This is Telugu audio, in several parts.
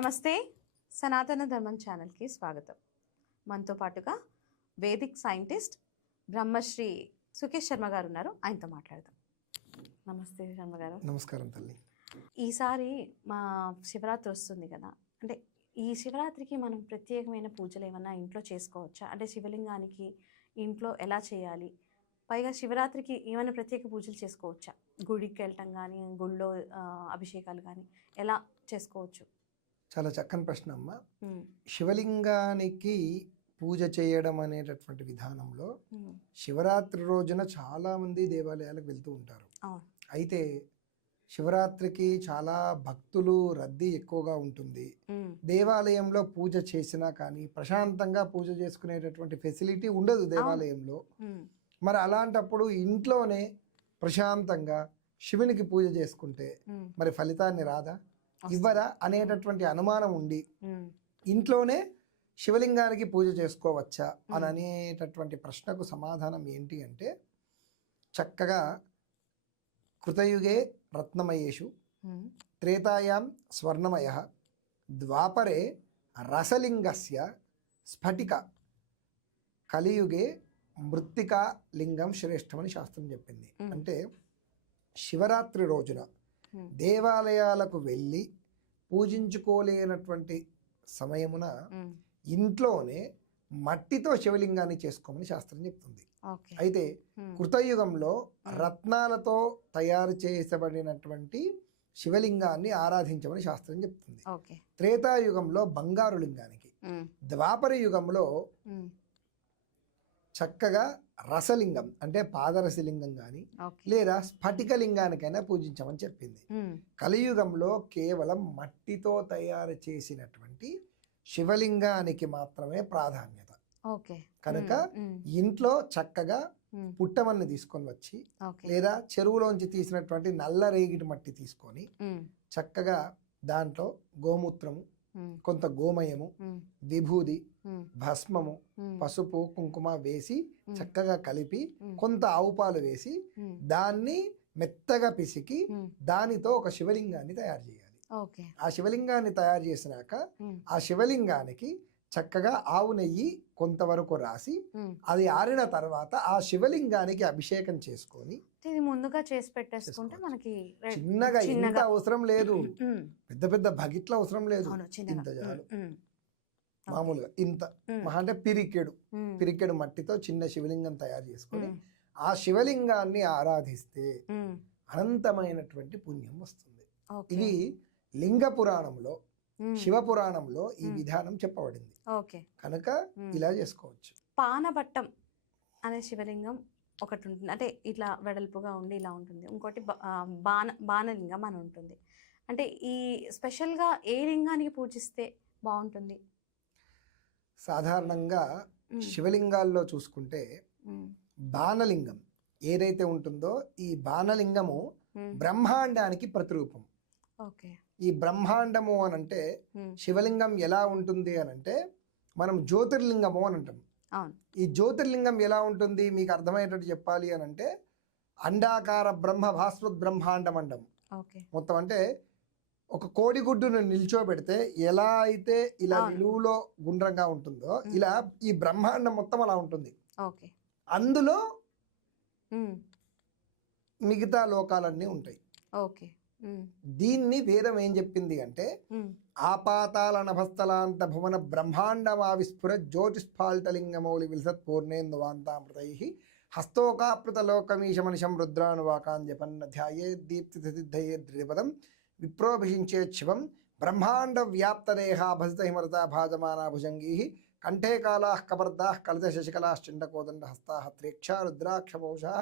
నమస్తే, సనాతన ధర్మం ఛానల్కి స్వాగతం. మనతో పాటుగా వేదిక్ సైంటిస్ట్ బ్రహ్మశ్రీ సుకేష్ శర్మ గారు ఉన్నారు. ఆయనతో మాట్లాడదాం. నమస్తే శర్మ గారు. నమస్కారం తల్లి. ఈసారి మా శివరాత్రి వస్తుంది కదా, అంటే ఈ శివరాత్రికి మనం ప్రత్యేకమైన పూజలు ఏమన్నా ఇంట్లో చేసుకోవచ్చా? అంటే శివలింగానికి ఇంట్లో ఎలా చేయాలి? పైగా శివరాత్రికి ఏమైనా ప్రత్యేక పూజలు చేసుకోవచ్చా? గుడికి వెళ్ళటం కానీ, గుళ్ళో అభిషేకాలు కానీ ఎలా చేసుకోవచ్చు? చాలా చక్కని ప్రశ్న అమ్మ. శివలింగానికి పూజ చేయడం అనేటటువంటి విధానంలో శివరాత్రి రోజున చాలా మంది దేవాలయాలకు వెళ్తూ ఉంటారు. అయితే శివరాత్రికి చాలా భక్తులు రద్దీ ఎక్కువగా ఉంటుంది. దేవాలయంలో పూజ చేసినా కానీ ప్రశాంతంగా పూజ చేసుకునేటటువంటి ఫెసిలిటీ ఉండదు దేవాలయంలో. మరి అలాంటప్పుడు ఇంట్లోనే ప్రశాంతంగా శివునికి పూజ చేసుకుంటే మరి ఫలితాన్ని రాదా, ఇవ్వరా అనేటటువంటి అనుమానం ఉండి ఇంట్లోనే శివలింగానికి పూజ చేసుకోవచ్చా అని అనేటటువంటి ప్రశ్నకు సమాధానం ఏంటి అంటే, చక్కగా కృతయుగే రత్నమయేషు, త్రేతాయాం స్వర్ణమయ, ద్వాపరే రసలింగస్య స్ఫటిక, కలియుగే మృత్తికా లింగం శ్రేష్టమని శాస్త్రం చెప్పింది. అంటే శివరాత్రి రోజున దేవాలయాలకు వెళ్ళి పూజించుకోలేనటువంటి సమయమున ఇంట్లోనే మట్టితో శివలింగాన్ని చేసుకోమని శాస్త్రం చెప్తుంది. అయితే కృతయుగంలో రత్నాలతో తయారు చేయబడినటువంటి శివలింగాన్ని ఆరాధించమని శాస్త్రం చెప్తుంది. త్రేతాయుగంలో బంగారు లింగానికి, ద్వాపర యుగంలో చక్కగా రసలింగం అంటే పాదరసలింగం కానీ లేదా స్ఫటిక లింగానికైనా పూజించమని చెప్పింది. కలియుగంలో కేవలం మట్టితో తయారు చేసినటువంటి శివలింగానికి మాత్రమే ప్రాధాన్యత. కనుక ఇంట్లో చక్కగా పుట్టమన్ని తీసుకొని వచ్చి లేదా చెరువులోంచి తీసినటువంటి నల్ల రేగిడి మట్టి తీసుకొని చక్కగా దాంట్లో గోమూత్రము, కొంత గోమయము, విభూది, భస్మము, పసుపు, కుంకుమ వేసి చక్కగా కలిపి కొంత ఆవు పాలు వేసి దాన్ని మెత్తగా పిసికి దానితో ఒక శివలింగాన్ని తయారు చేయాలి. ఆ శివలింగాన్ని తయారు చేసినాక ఆ శివలింగానికి చక్కగా ఆవు నెయ్యి కొంతవరకు రాసి అది ఆరిన తర్వాత ఆ శివలింగానికి అభిషేకం చేసుకొని ముందుగా చేసి పెట్టేసుకుంటే మనకి చిన్నగా ఇంత అవసరం లేదు, పెద్ద పెద్ద బకెట్ల అవసరం లేదు, ఇంత చాలు. మామూలుగా ఇంత అంటే పిరికెడు మట్టితో చిన్న శివలింగం తయారు చేసుకొని ఆ శివలింగాన్ని ఆరాధిస్తే అనంతమైనటువంటి పుణ్యం వస్తుంది. ఇది లింగ పురాణంలో, శివ పురాణంలో ఈ విధానం చెప్పబడింది. కనుక ఇలా చేసుకోవచ్చు. పానబట్టం అనే శివలింగం ఒకటి ఉంటుంది, అంటే ఇట్లా వెడల్పుగా ఉండి ఇలా ఉంటుంది. ఇంకోటి బాణలింగం అని ఉంటుంది. అంటే ఈ స్పెషల్గా ఏ లింగానికి పూజిస్తే బాగుంటుంది? సాధారణంగా శివలింగాల్లో చూసుకుంటే బాణలింగం ఏదైతే ఉంటుందో ఈ బాణలింగము బ్రహ్మాండానికి ప్రతిరూపం. ఈ బ్రహ్మాండము అని అంటే శివలింగం ఎలా ఉంటుంది అని అంటే మనం జ్యోతిర్లింగము అని అంటాం. ఈ జ్యోతిర్లింగం ఎలా ఉంటుంది మీకు అర్థమయ్యేటట్టు చెప్పాలి అని అంటే అండాకార బ్రహ్మ భాస్వత్ బ్రహ్మాండం అంటాం మొత్తం. అంటే ఒక కోడిగుడ్డును నిల్చోబెడితే ఎలా అయితే ఇలా నిలువులో గుండ్రంగా ఉంటుందో ఇలా ఈ బ్రహ్మాండం మొత్తం అలా ఉంటుంది. అందులో మిగతా లోకాలన్నీ ఉంటాయి. దీన్ని వేదం ఏం చెప్పింది అంటే ఆపాతాల నభస్థలాంత భువన బ్రహ్మాండమావిస్ఫుర జ్యోతిస్ఫాల్టలింగమౌళి విలసత్ పూర్ణేందువాంతామృతై హస్తోకాప్ృత లోకమీశమనిషం రుద్రానువాకాన్ జపన్న ధ్యాయే దీప్తిసిద్ధయే ద్రిపదం విప్రోభిషించేత్ శివం బ్రహ్మాండ వ్యాప్తదేహా భసిత హిమరత భాజమానా భుజంగీ కంఠే కాళాః కపర్దాః కలిత శశికళాశ్చండకోదండ హస్తాః త్రేక్షా రుద్రాక్షమౌషా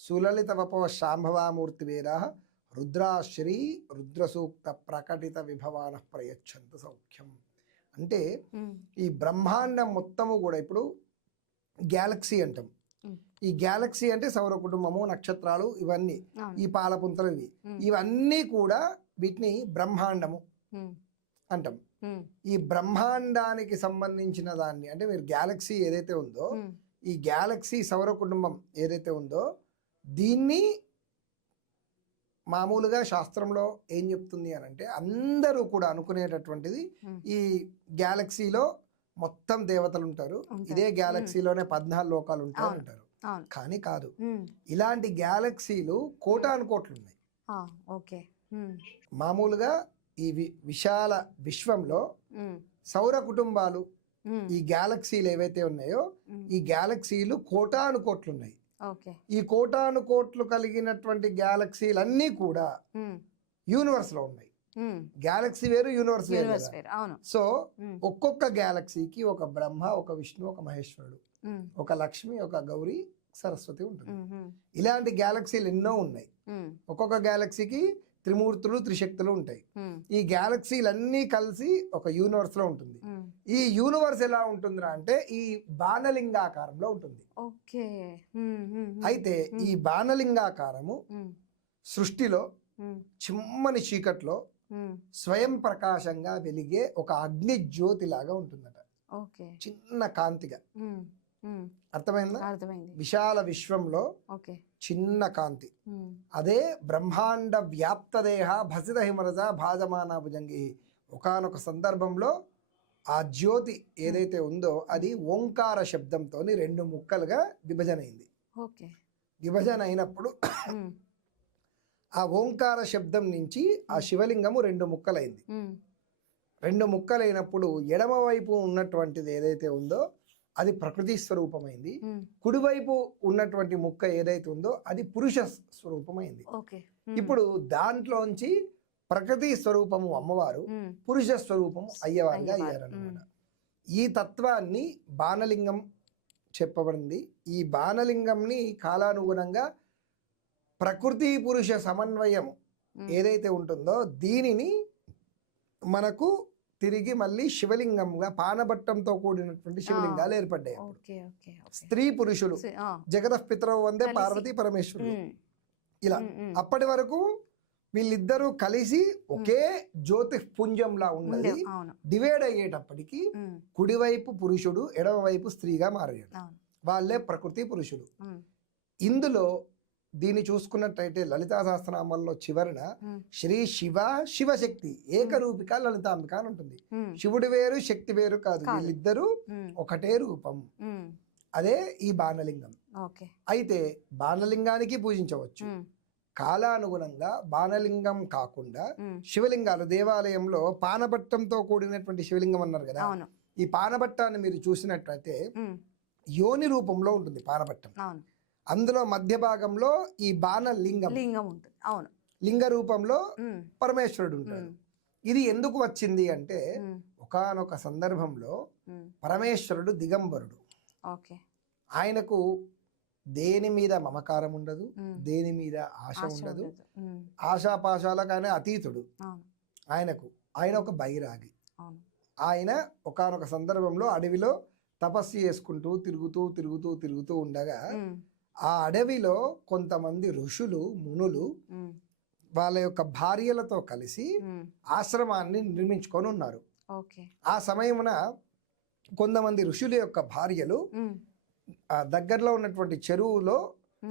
సులలిత వపవ శాంభవామూర్తివేదాః రుద్రాశ్రీ రుద్రసూక్త ప్రకటిత విభవాన ప్రయచ్చంత సౌఖ్యం. అంటే ఈ బ్రహ్మాండం మొత్తము కూడా ఇప్పుడు గ్యాలక్సీ అంటాం. ఈ గ్యాలక్సీ అంటే సౌర కుటుంబము, నక్షత్రాలు, ఇవన్నీ ఈ పాలపుంతలు ఇవన్నీ కూడా వీటిని బ్రహ్మాండము అంటాం. ఈ బ్రహ్మాండానికి సంబంధించిన దాన్ని అంటే మీరు గ్యాలక్సీ ఏదైతే ఉందో ఈ గ్యాలక్సీ సౌర కుటుంబం ఏదైతే ఉందో దీన్ని మామూలుగా శాస్త్రంలో ఏం చెప్తుంది అని అంటే అందరూ కూడా అనుకునేటటువంటిది ఈ గ్యాలక్సీలో మొత్తం దేవతలు ఉంటారు, ఇదే గ్యాలక్సీలోనే 14 లోకాలు ఉంటాయి అంటారు. కానీ కాదు, ఇలాంటి గ్యాలక్సీలు కోటాను కోట్లు ఉన్నాయి. ఓకే. మామూలుగా ఈ విశాల విశ్వంలో సౌర కుటుంబాలు ఈ గ్యాలక్సీలు ఏవైతే ఉన్నాయో ఈ గ్యాలక్సీలు కోటాను కోట్లు ఉన్నాయి. ఈ కోటాను కోట్లు కలిగినటువంటి గ్యాలక్సీలన్నీ కూడా యూనివర్స్ లో ఉన్నాయి. గ్యాలక్సీ వేరు, యూనివర్స్ వేరు. సో ఒక్కొక్క గ్యాలక్సీకి ఒక బ్రహ్మ, ఒక విష్ణు, ఒక మహేశ్వరుడు, ఒక లక్ష్మి, ఒక గౌరీ, సరస్వతి ఉంటుంది. ఇలాంటి గ్యాలక్సీలు ఎన్నో ఉన్నాయి. ఒక్కొక్క గ్యాలక్సీకి త్రిమూర్తులు, త్రిశక్తులు ఉంటాయి. ఈ గ్యాలక్సీలన్నీ కలిసి ఒక యూనివర్స్ లో ఉంటుంది. ఈ యూనివర్స్ ఎలా ఉంటుందిరా అంటే ఈ బాణలింగాకారంలో ఉంటుంది. అయితే ఈ బాణలింగాకారము సృష్టిలో చిమ్మని చీకట్లో స్వయం ప్రకాశంగా వెలిగే ఒక అగ్ని జ్యోతి లాగా ఉంటుందట, చిన్న కాంతిగా. అర్థమైందా? విశాల విశ్వంలో చిన్న కాంతి. అదే బ్రహ్మాండ వ్యాప్తదేహ భసిత హిమరజ భాజమాన భుజంగి. ఒకానొక సందర్భంలో ఆ జ్యోతి ఏదైతే ఉందో అది ఓంకార శబ్దంతో 2 ముక్కలుగా విభజన అయింది. విభజన అయినప్పుడు ఆ ఓంకార శబ్దం నుంచి ఆ శివలింగము 2 ముక్కలైంది. 2 ముక్కలైనప్పుడు ఎడమ వైపు ఉన్నటువంటిది ఏదైతే ఉందో అది ప్రకృతి స్వరూపమైంది, కుడివైపు ఉన్నటువంటి ముక్క ఏదైతే ఉందో అది పురుష స్వరూపమైంది. ఇప్పుడు దాంట్లోంచి ప్రకృతి స్వరూపము అమ్మవారు, పురుష స్వరూపము అయ్యవారిగా అయ్యారన్నమాట. ఈ తత్వాన్ని బాణలింగం చెప్పబడింది. ఈ బాణలింగంని కాలానుగుణంగా ప్రకృతి పురుష సమన్వయం ఏదైతే ఉంటుందో దీనిని మనకు తిరిగి మళ్ళీ శివలింగంగా పానబట్టంతో కూడినటువంటి శివలింగాలు ఏర్పడ్డాయి. స్త్రీ పురుషులు జగతః పితరౌ వందే పార్వతీ పరమేశ్వరుడు. ఇలా అప్పటి వరకు వీళ్ళిద్దరూ కలిసి ఒకే జ్యోతిపుంజంలా ఉన్నది. డివైడ్ అయ్యేటప్పటికి కుడివైపు పురుషుడు, ఎడమవైపు స్త్రీగా మారాడు. వాళ్ళే ప్రకృతి పురుషుడు. ఇందులో దీన్ని చూసుకున్నట్టయితే లలితా సహస్రనామాల్లో చివరన శ్రీ శివ శివశక్తి ఏకరూపిక లలితాంబిక అని ఉంటుంది. శివుడు వేరు, శక్తి వేరు కాదు, వీళ్ళిద్దరూ ఒకటే రూపం. అదే ఈ బాణలింగం. అయితే బాణలింగానికి పూజించవచ్చు. కాలానుగుణంగా బాణలింగం కాకుండా శివలింగాలు దేవాలయంలో పానబట్టంతో కూడినటువంటి శివలింగం అన్నారు కదా, ఈ పానబట్టాన్ని మీరు చూసినట్లయితే యోని రూపంలో ఉంటుంది పానబట్టం. అందులో మధ్య భాగంలో ఈ బాణలింగం ఉంటుంది. అవును, లింగ రూపంలో పరమేశ్వరుడు ఉంటాడు. ఇది ఎందుకు వచ్చింది అంటే ఒకానొక సందర్భంలో పరమేశ్వరుడు దిగంబరుడు. ఆయనకు దేని మీద మమకారం ఉండదు, దేని మీద ఆశ ఉండదు, ఆశాపాశాలకు ఆయన అతీతుడు. ఆయన ఒక బైరాగి. ఆయన ఒకానొక సందర్భంలో అడవిలో తపస్సు చేసుకుంటూ తిరుగుతూ ఉండగా ఆ అడవిలో కొంతమంది ఋషులు, మునులు వాళ్ళ యొక్క భార్యలతో కలిసి ఆశ్రమాన్ని నిర్మించుకొని ఉన్నారు. ఆ సమయమున కొంతమంది ఋషుల యొక్క భార్యలు ఆ దగ్గరలో ఉన్నటువంటి చెరువులో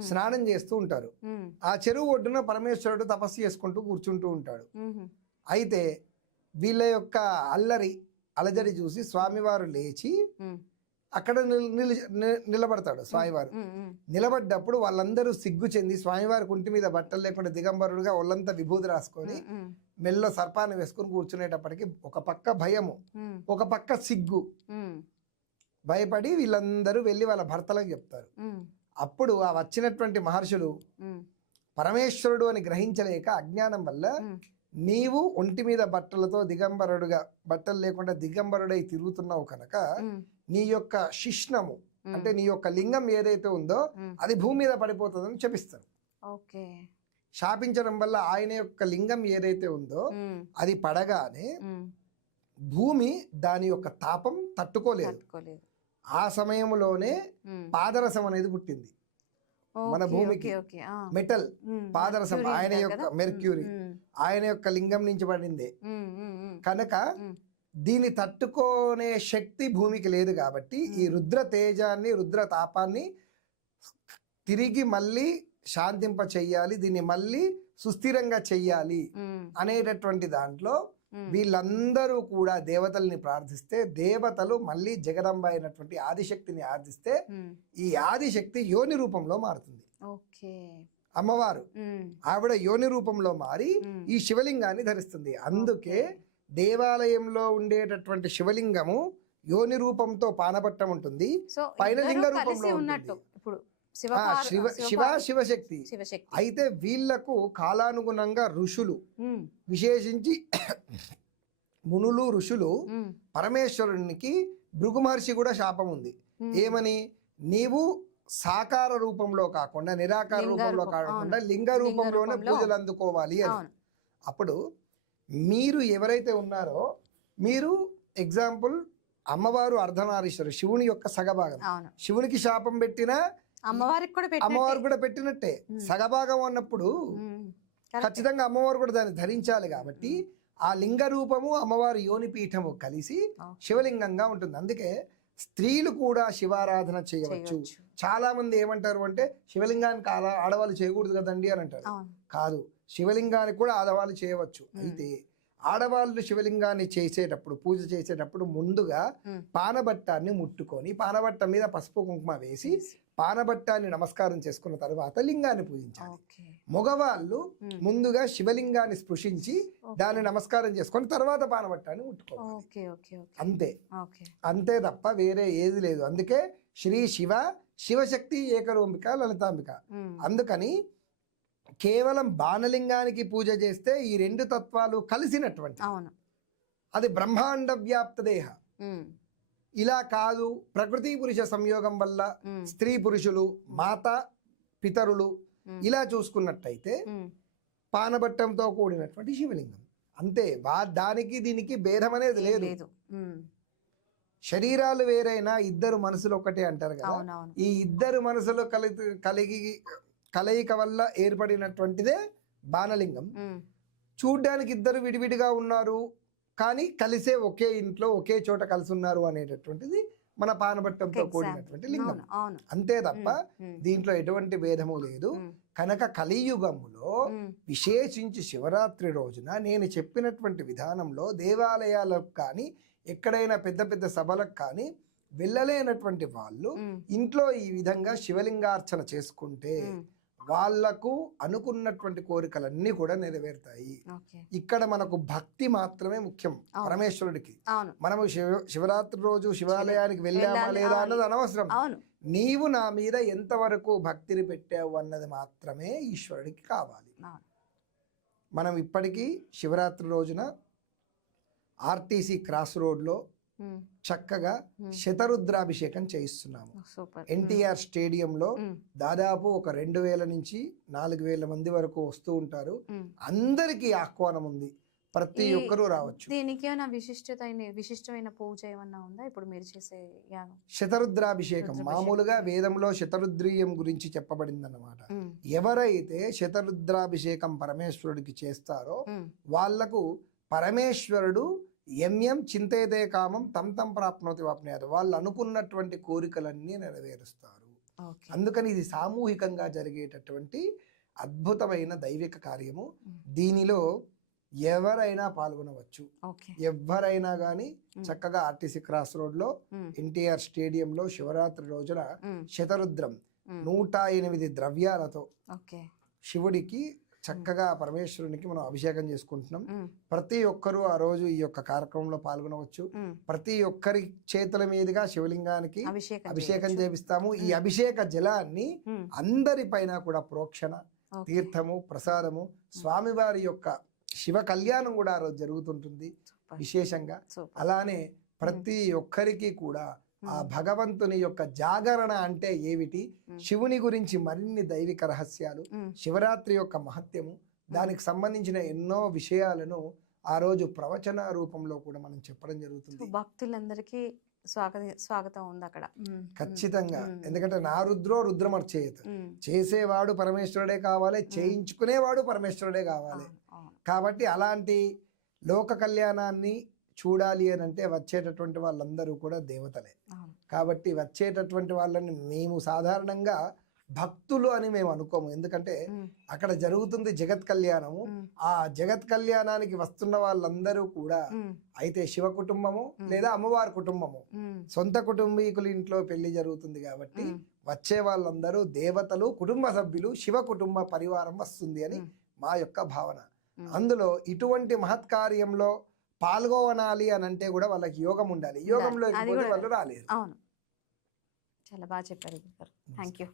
స్నానం చేస్తూ ఉంటారు. ఆ చెరువు ఒడ్డున పరమేశ్వరుడు తపస్సు చేసుకుంటూ కూర్చుంటూ ఉంటాడు. అయితే వీళ్ళ యొక్క అలజడి చూసి స్వామివారు లేచి అక్కడ నిలబడతాడు. స్వామివారు నిలబడ్డప్పుడు వాళ్ళందరూ సిగ్గు చెంది స్వామివారి కుంటి మీద బట్టలు లేకుండా దిగంబరుడుగా ఒళ్ళంతా విభూతి రాసుకొని మెల్లో సర్పాన్ని వేసుకుని కూర్చునేటప్పటికి ఒక పక్క భయము, ఒక పక్క సిగ్గు, భయపడి వీళ్ళందరూ వెళ్ళి వాళ్ళ భర్తలకు చెప్తారు. అప్పుడు ఆ వచ్చినటువంటి మహర్షులు పరమేశ్వరుడు అని గ్రహించలేక అజ్ఞానం వల్ల నీవు ఒంటి మీద బట్టలతో దిగంబరుడుగా బట్టలు లేకుండా దిగంబరుడై తిరుగుతున్నావు కనుక నీ యొక్క శిష్ణము అంటే నీ యొక్క లింగం ఏదైతే ఉందో అది భూమి మీద పడిపోతుందని చెప్పిస్తారు. శాపించడం వల్ల ఆయన యొక్క లింగం ఏదైతే ఉందో అది పడగానే భూమి దాని యొక్క తాపం తట్టుకోలేదు. ఆ సమయంలోనే పాదరసం అనేది పుట్టింది మన భూమికి. మెటల్ పాదరసం ఆయన యొక్క మెర్క్యూరీ ఆయన యొక్క లింగం నుంచి పడింది కనుక దీన్ని తట్టుకునే శక్తి భూమికి లేదు. కాబట్టి ఈ రుద్ర తేజాన్ని, రుద్ర తాపాన్ని తిరిగి మళ్ళీ శాంతింప చెయ్యాలి, దీన్ని మళ్ళీ సుస్థిరంగా చెయ్యాలి అనేటటువంటి దాంట్లో వీళ్ళందరూ కూడా దేవతల్ని ప్రార్థిస్తే దేవతలు మళ్ళీ జగదంబ అయినటువంటి ఆదిశక్తిని ఆర్థిస్తే ఈ ఆదిశక్తి యోని రూపంలో మారుతుంది. అమ్మవారు ఆవిడ యోని రూపంలో మారి ఈ శివలింగాన్ని ధరిస్తుంది. అందుకే దేవాలయంలో ఉండేటటువంటి శివలింగము యోని రూపంతో పానపట్టం ఉంటుంది, పైన లింగ రూపంలో ఉంటుంది. శివశక్తి. అయితే వీళ్లకు కాలానుగుణంగా ఋషులు, విశేషించి మునులు ఋషులు పరమేశ్వరునికి భృగు మహర్షి కూడా శాపం ఉంది. ఏమని? నీవు సాకార రూపంలో కాకుండా నిరాకార రూపంలో కాకుండా లింగ రూపంలోనే పూజలు అందుకోవాలి అని. అప్పుడు మీరు ఎవరైతే ఉన్నారో, మీరు ఎగ్జాంపుల్ అమ్మవారు అర్ధనారీశ్వరు, శివుని యొక్క సగభాగం. శివునికి శాపం పెట్టినా అమ్మవారు కూడా పెట్టినట్టే. సగభాగం అన్నప్పుడు ఖచ్చితంగా అమ్మవారు కూడా దాన్ని ధరించాలి. కాబట్టి ఆ లింగ రూపము అమ్మవారి యోని పీఠము కలిసి శివలింగంగా ఉంటుంది. అందుకే స్త్రీలు కూడా శివారాధన చేయవచ్చు. చాలా మంది ఏమంటారు అంటే శివలింగానికి ఆడవాళ్ళు చేయకూడదు కదండి అని అంటారు. కాదు, శివలింగానికి కూడా ఆడవాళ్ళు చేయవచ్చు. అయితే ఆడవాళ్ళు శివలింగాన్ని చేసేటప్పుడు, పూజ చేసేటప్పుడు ముందుగా పానబట్టాన్ని ముట్టుకొని పానబట్ట మీద పసుపు కుంకుమ వేసి పానబట్టాన్ని నమస్కారం చేసుకున్న తర్వాత లింగాన్ని పూజించాలి. మగవాళ్ళు ముందుగా శివలింగాన్ని స్పృశించి దాన్ని నమస్కారం చేసుకొని తర్వాత పానబట్టాన్ని ముట్టుకోవాలి. అంతే, అంతే తప్ప వేరే ఏది లేదు. అందుకే శ్రీ శివ శివశక్తి ఏకరూపిక లలితాంబిక. అందుకని కేవలం బాణలింగానికి పూజ చేస్తే ఈ రెండు తత్వాలు కలిసినటువంటి, అది బ్రహ్మాండ వ్యాప్త దేహ. ఇలా కాదు, ప్రకృతి పురుష సంయోగం వల్ల స్త్రీ పురుషులు, మాత పితరులు ఇలా చూసుకున్నట్టయితే పానబట్టంతో కూడినటువంటి శివలింగం. అంతే, దానికి దీనికి భేదం అనేది లేదు. శరీరాలు వేరైనా ఇద్దరు మనసులు ఒకటే అంటారు కదా. ఈ ఇద్దరు మనసులు కలయిక వల్ల ఏర్పడినటువంటిదే బాణలింగం. చూడ్డానికి ఇద్దరు విడివిడిగా ఉన్నారు కానీ కలిసే ఒకే ఇంట్లో ఒకే చోట కలిసి ఉన్నారు అనేటటువంటిది మన పానబట్టంతో కూడినటువంటి లింగం. అంతే తప్ప దీంట్లో ఎటువంటి భేదము లేదు. కనుక కలియుగములో విశేషించి శివరాత్రి రోజున నేను చెప్పినటువంటి విధానంలో దేవాలయాలకు కానీ ఎక్కడైనా పెద్ద పెద్ద సభలకు కానీ వెళ్ళలేనటువంటి వాళ్ళు ఇంట్లో ఈ విధంగా శివలింగార్చన చేసుకుంటే వాళ్లకు అనుకున్నటువంటి కోరికలన్నీ కూడా నెరవేరుతాయి. ఇక్కడ మనకు భక్తి మాత్రమే ముఖ్యం పరమేశ్వరుడికి. మనము శివరాత్రి రోజు శివాలయానికి వెళ్ళామా లేదా అన్నది అనవసరం. నీవు నా మీద ఎంతవరకు భక్తిని పెట్టావు అన్నది మాత్రమే ఈశ్వరుడికి కావాలి. మనం ఇప్పటికీ శివరాత్రి రోజున ఆర్టీసీ క్రాస్ రోడ్లో చక్కగా శతరుద్రాభిషేకం చేయిస్తున్నాము. ఎన్టీఆర్ స్టేడియంలో దాదాపు ఒక 2000 నుంచి 4000 మంది వరకు వస్తూ ఉంటారు. అందరికీ ఆహ్వానం ఉంది, ప్రతి ఒక్కరూ రావచ్చు. దీనికి ఏమైనా విశిష్టమైన పూజ ఏమన్నా ఉందా ఇప్పుడు మీరు చేసే శతరుద్రాభిషేకం? మామూలుగా వేదంలో శతరుద్రీయం గురించి చెప్పబడింది అన్నమాట. ఎవరైతే శతరుద్రాభిషేకం పరమేశ్వరుడికి చేస్తారో వాళ్లకు పరమేశ్వరుడు ఎం చింతేదే కామం తం ప్రాప్నోతి వాప్నయాత్, వాళ్ళు అనుకున్నటువంటి కోరికలన్నీ నెరవేరుస్తారు. అందుకని ఇది సామూహికంగా జరిగేటటువంటి అద్భుతమైన దైవిక కార్యము. దీనిలో ఎవరైనా పాల్గొనవచ్చు. ఎవరైనా గాని చక్కగా ఆర్టీసీ క్రాస్ రోడ్ లో ఎన్టీఆర్ స్టేడియంలో శివరాత్రి రోజున శతరుద్రం 108 ద్రవ్యాలతో శివుడికి చక్కగా పరమేశ్వరునికి మనం అభిషేకం చేసుకుంటున్నాం. ప్రతి ఒక్కరూ ఆ రోజు ఈ యొక్క కార్యక్రమంలో పాల్గొనవచ్చు. ప్రతి ఒక్కరి చేతుల మీదుగా శివలింగానికి అభిషేకం చేపిస్తాము. ఈ అభిషేక జలాన్ని అందరిపైన కూడా ప్రోక్షణ, తీర్థము, ప్రసాదము, స్వామివారి యొక్క శివ కళ్యాణం కూడా ఆ రోజు జరుగుతుంటుంది విశేషంగా. అలానే ప్రతి ఒక్కరికి కూడా ఆ భగవంతుని యొక్క జాగరణ అంటే ఏమిటి, శివుని గురించి మరిన్ని దైవిక రహస్యాలు, శివరాత్రి యొక్క మహత్యము, దానికి సంబంధించిన ఎన్నో విషయాలను ఆ రోజు ప్రవచన రూపంలో కూడా మనం చెప్పడం జరుగుతుంది. భక్తులందరికీ స్వాగతం ఉంది అక్కడ ఖచ్చితంగా. ఎందుకంటే నా రుద్రో రుద్రమర్చేత, చేసేవాడు పరమేశ్వరుడే కావాలి, చేయించుకునేవాడు పరమేశ్వరుడే కావాలి. కాబట్టి అలాంటి లోక కళ్యాణాన్ని చూడాలి అని అంటే వచ్చేటటువంటి వాళ్ళందరూ కూడా దేవతలే. కాబట్టి వచ్చేటటువంటి వాళ్ళని మేము సాధారణంగా భక్తులు అని మేము అనుకోము. ఎందుకంటే అక్కడ జరుగుతుంది జగత్ కళ్యాణము. ఆ జగత్ కళ్యాణానికి వస్తున్న వాళ్ళందరూ కూడా అయితే శివ కుటుంబము లేదా అమ్మవారి కుటుంబము, సొంత కుటుంబీకుల ఇంట్లో పెళ్లి జరుగుతుంది కాబట్టి వచ్చే వాళ్ళందరూ దేవతలు, కుటుంబ సభ్యులు, శివ కుటుంబ పరివారం వస్తుంది అని మా యొక్క భావన. అందులో ఇటువంటి మహత్కార్యంలో పాల్గొనాలి అని అంటే కూడా వాళ్ళకి యోగం ఉండాలి. యోగంలో వాళ్ళు రాలేదు. అవును, చాలా బాగా చెప్పారు. Thank you.